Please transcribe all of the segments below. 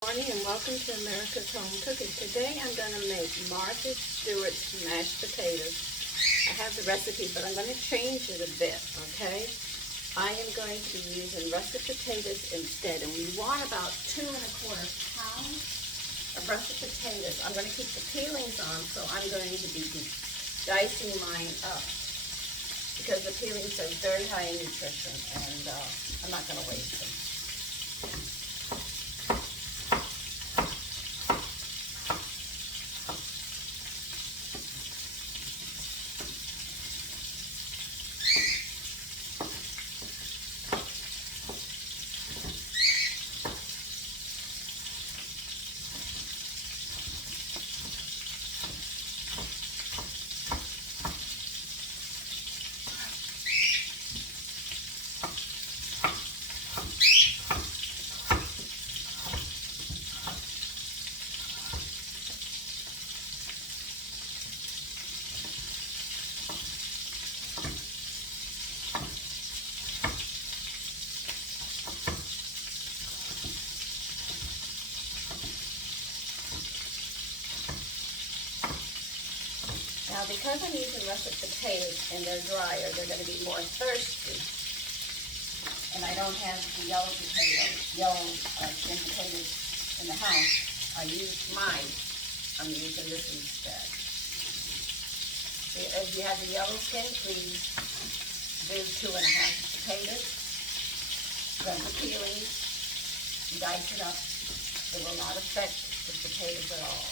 Morning and welcome to America's Home Cooking. Today I'm going to make Martha Stewart's mashed potatoes. I have the recipe, but I'm going to change it a bit, okay? I am going to use russet potatoes instead, and we want about 2¼ pounds of russet potatoes. I'm going to keep the peelings on, so I'm going to be dicing mine up because the peelings are very high in nutrition, and I'm not going to waste them. Now, because I'm using russet potatoes and they're drier, they're going to be more thirsty. And I don't have the yellow skin potatoes in the house. I used mine. I'm using this instead. If you have the yellow skin, please do 2½ potatoes. Then the peelings, dice it up. It will not affect the potatoes at all.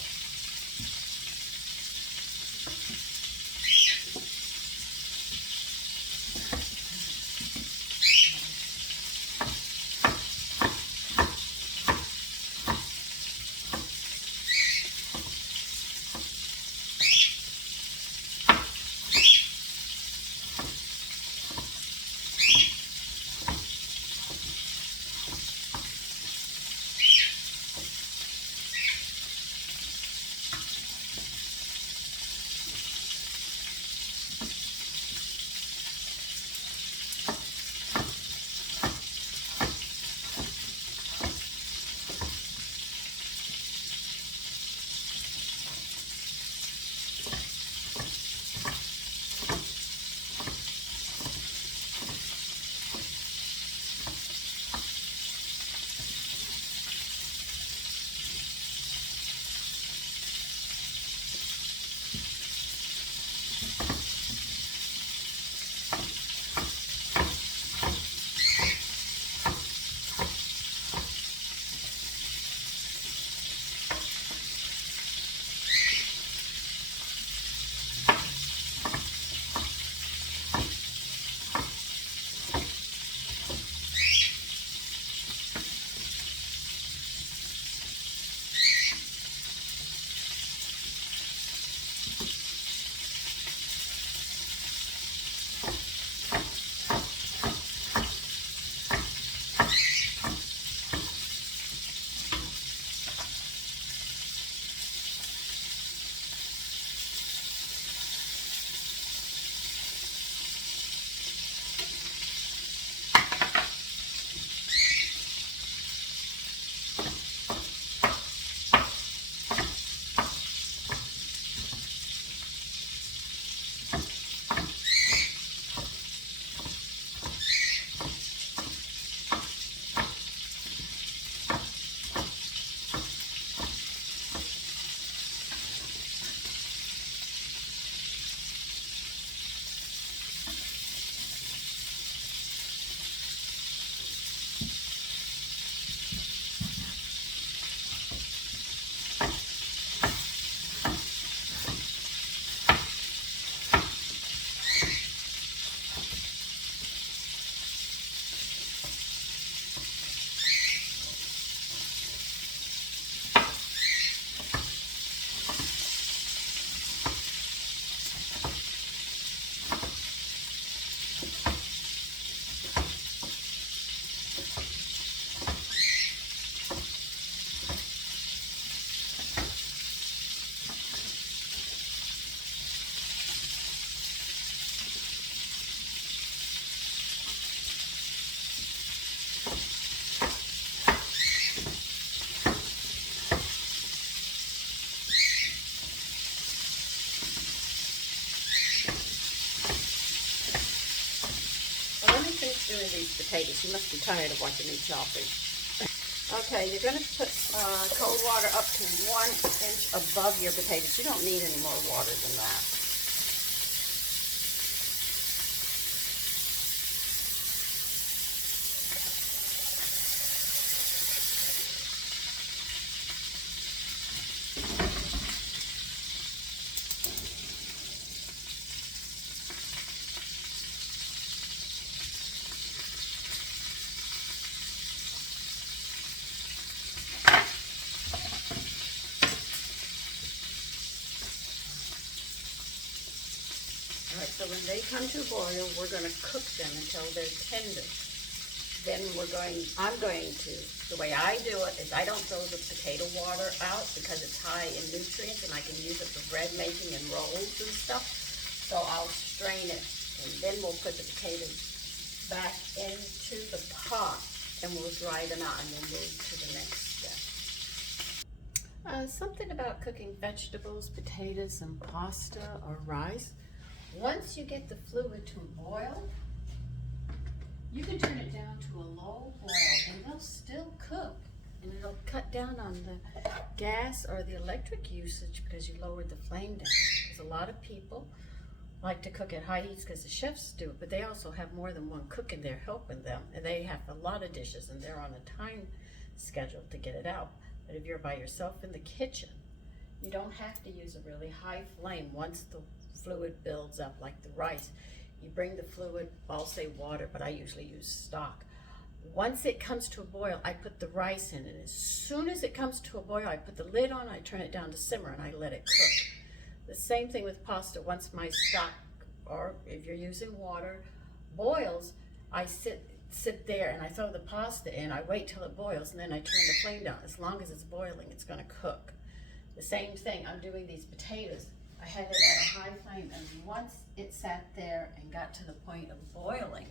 She must be tired of watching me chopping. Okay, you're going to put cold water up to 1 inch above your potatoes. You don't need any more water than that. Alright, so when they come to a boil, we're going to cook them until they're tender. Then I'm going to, the way I do it is I don't throw the potato water out because it's high in nutrients and I can use it for bread making and rolls and stuff. So I'll strain it and then we'll put the potatoes back into the pot and we'll dry them out and then move to the next step. Something about cooking vegetables, potatoes, and pasta or rice. Once you get the fluid to boil, you can turn it down to a low boil and they'll still cook. And it'll cut down on the gas or the electric usage because you lowered the flame down. Because a lot of people like to cook at high heats because the chefs do it, but they also have more than one cook in there helping them. And they have a lot of dishes and they're on a time schedule to get it out. But if you're by yourself in the kitchen, you don't have to use a really high flame once the fluid builds up like the rice. You bring the fluid, I'll say water, but I usually use stock. Once it comes to a boil, I put the rice in, and as soon as it comes to a boil, I put the lid on, I turn it down to simmer, and I let it cook. The same thing with pasta. Once my stock, or if you're using water, boils, I sit there and I throw the pasta in, I wait till it boils, and then I turn the flame down. As long as it's boiling, it's gonna cook. The same thing, I'm doing these potatoes. I had it at a high flame, and once it sat there and got to the point of boiling,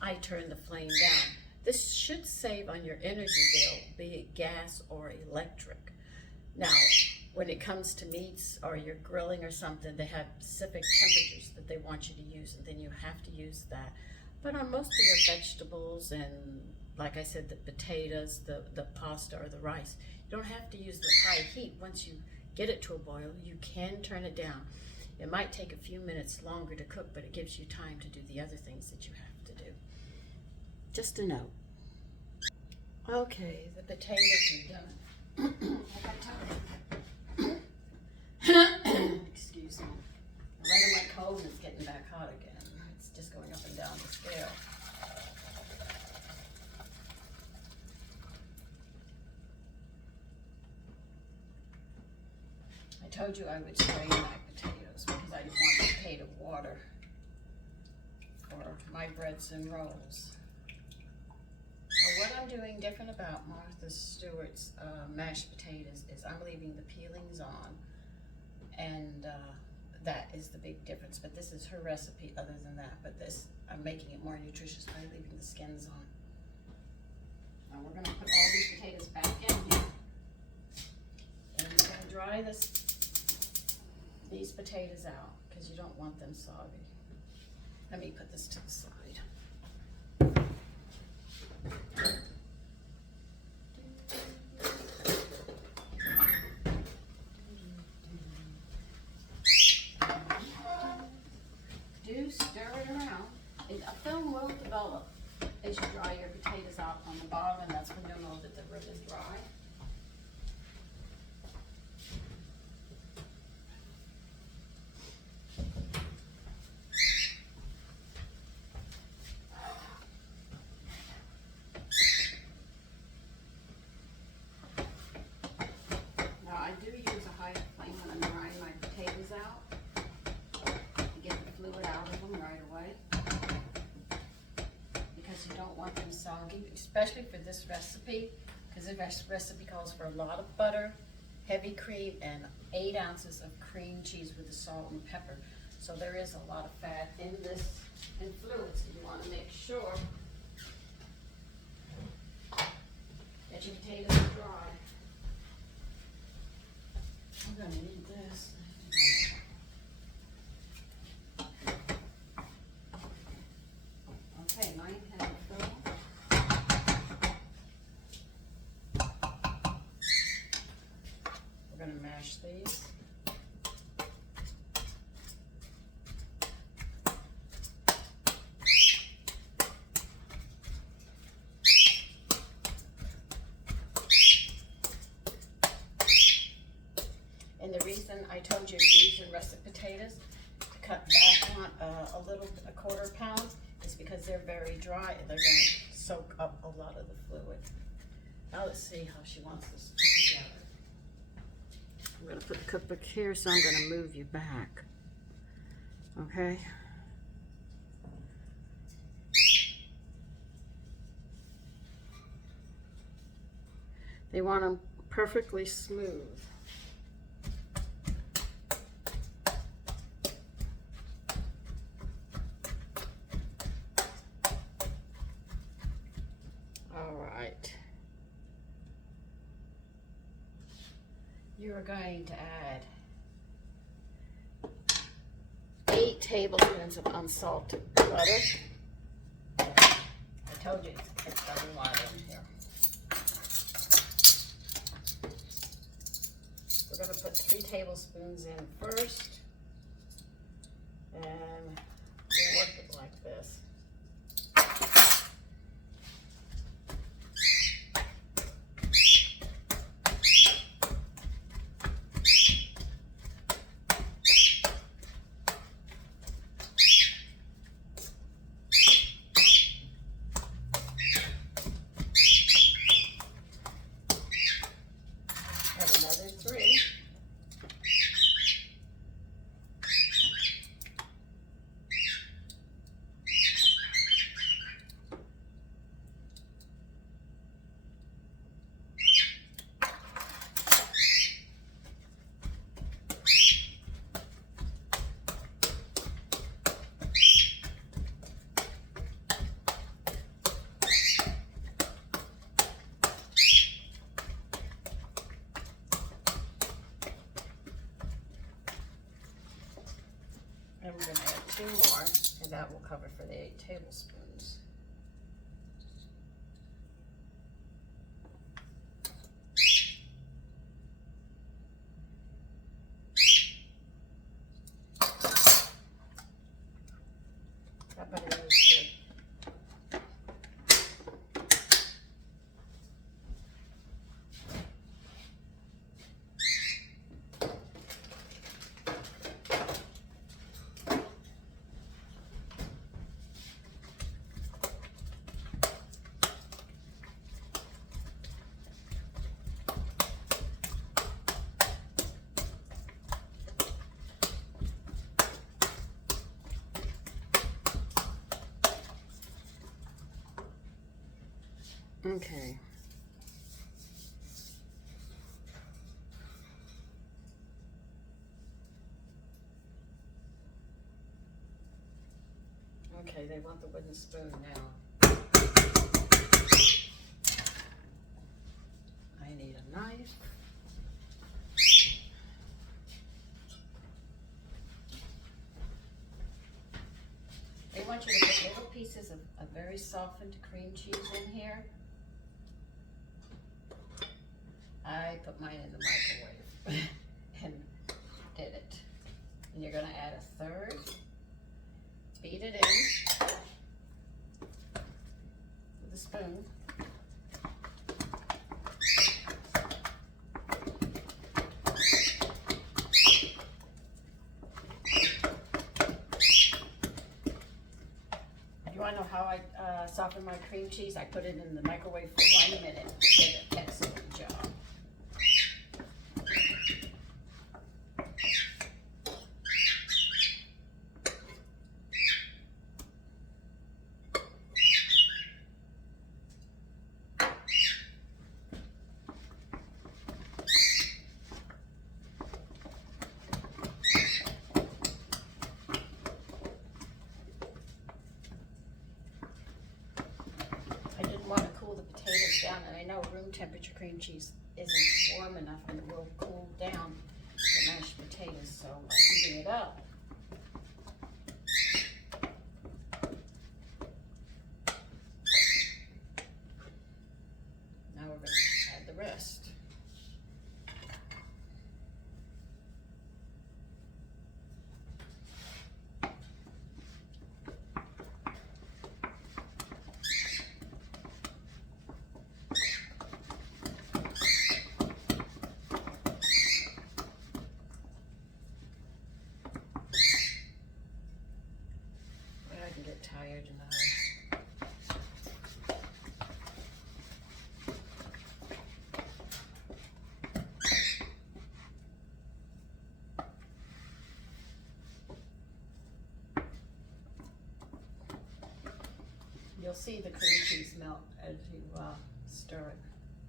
I turned the flame down. This should save on your energy bill, be it gas or electric. Now, when it comes to meats or you're grilling or something, they have specific temperatures that they want you to use, and then you have to use that. But on most of your vegetables and, like I said, the potatoes, the pasta or the rice, you don't have to use the high heat. Once you get it to a boil, you can turn it down. It might take a few minutes longer to cook, but it gives you time to do the other things that you have to do. Just a note. Okay, the potatoes are done. Excuse me. The weather went cold and it's getting back hot again. It's just going up and down the scale. I told you I would strain my potatoes because I didn't want potato water for my breads and rolls. Well, what I'm doing different about Martha Stewart's mashed potatoes is I'm leaving the peelings on, and that is the big difference. But this is her recipe other than that. But this, I'm making it more nutritious by leaving the skins on. Now we're going to put all these potatoes back in here. And I'm going to dry these potatoes out because you don't want them soggy. Let me put this to the side. Do stir it around. A film will develop as you dry your potatoes out on the bottom, and that's when you'll know that they're really dry. I do use a high flame when I'm drying my potatoes out to get the fluid out of them right away because you don't want them soggy, especially for this recipe, because this recipe calls for a lot of butter, heavy cream, and 8 ounces of cream cheese with the salt and pepper. So there is a lot of fat in this and fluid, so you want to make sure that your potatoes are dry. I'm going to need this. Okay, 9 pound fill. going to mash these. And the reason I told you to use your russet potatoes to cut back on a quarter pound is because they're very dry and they're going to soak up a lot of the fluid. Now let's see how she wants this put together. I'm going to put the cookbook here, so I'm going to move you back. Okay? They want them perfectly smooth. You are going to add 8 tablespoons of unsalted butter. I told you it's got a lot in here. We're going to put 3 tablespoons in first, and we'll work it like this. Another 3. And we're going to add 2 more, and that will cover for the 8 tablespoons. That butter is good. Okay. Okay, they want the wooden spoon now. I need a knife. They want you to put little pieces of very softened cream cheese in here. I put mine in the microwave and did it. And you're going to add a 1/3. Beat it in with a spoon. You want to know how I soften my cream cheese? I put it in the microwave for 1 minute. Did an excellent job. Want to cool the potatoes down, and I know room temperature cream cheese isn't warm enough and it will cool down the mashed potatoes, so by heating it up. Now we're going to add the rest. you'll see the cream cheese melt as you stir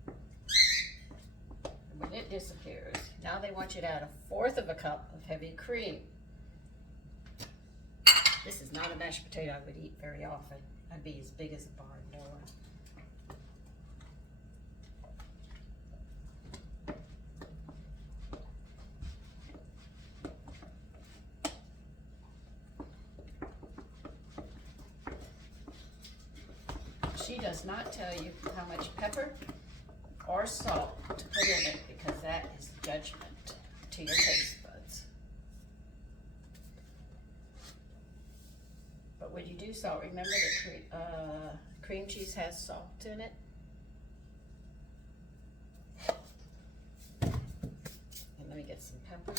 it. And when it disappears, now they want you to add 1/4 of a cup of heavy cream. This is not a mashed potato I would eat very often. I'd be as big as a barn door. She does not tell you how much pepper or salt to put in it because that is judgment to your taste buds. But when you do salt, remember that cream cheese has salt in it. And let me get some pepper.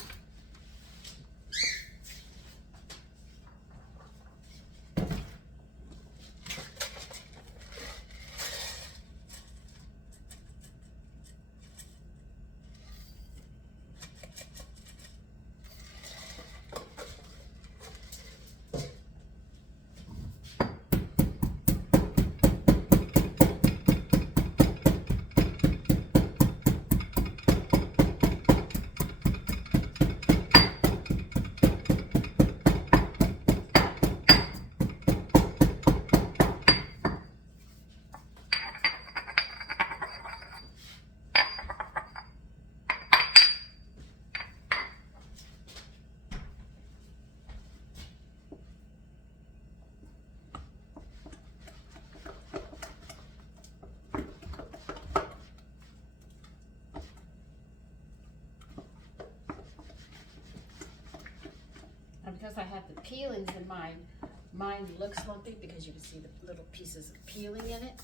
Because I have the peelings in mine looks lumpy because you can see the little pieces of peeling in it.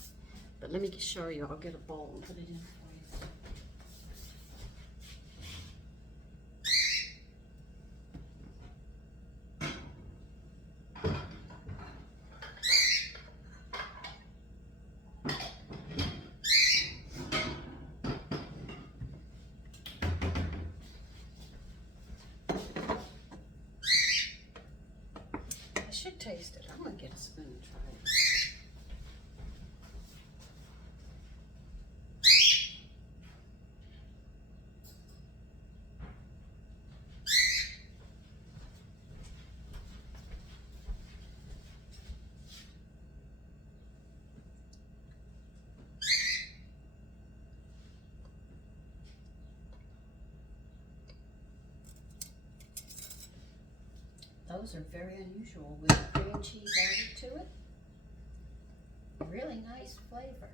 But let me show you. I'll get a bowl and put it in for you. Should taste it. I'm gonna get a spoon and try it. Those are very unusual with cream cheese added to it. Really nice flavor.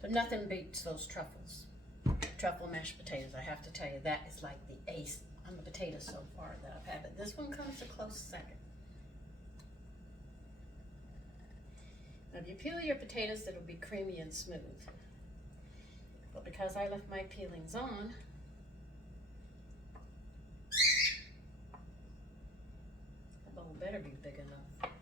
But nothing beats those truffles. Truffle mashed potatoes, I have to tell you, that is like the ace on the potatoes so far that I've had. But this one comes a close second. Now if you peel your potatoes, it'll be creamy and smooth. But because I left my peelings on, better be big enough.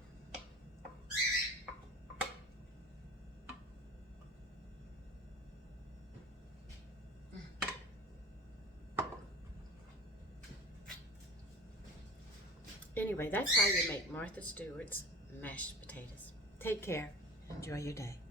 Anyway, that's how you make Martha Stewart's mashed potatoes. Take care. Enjoy your day.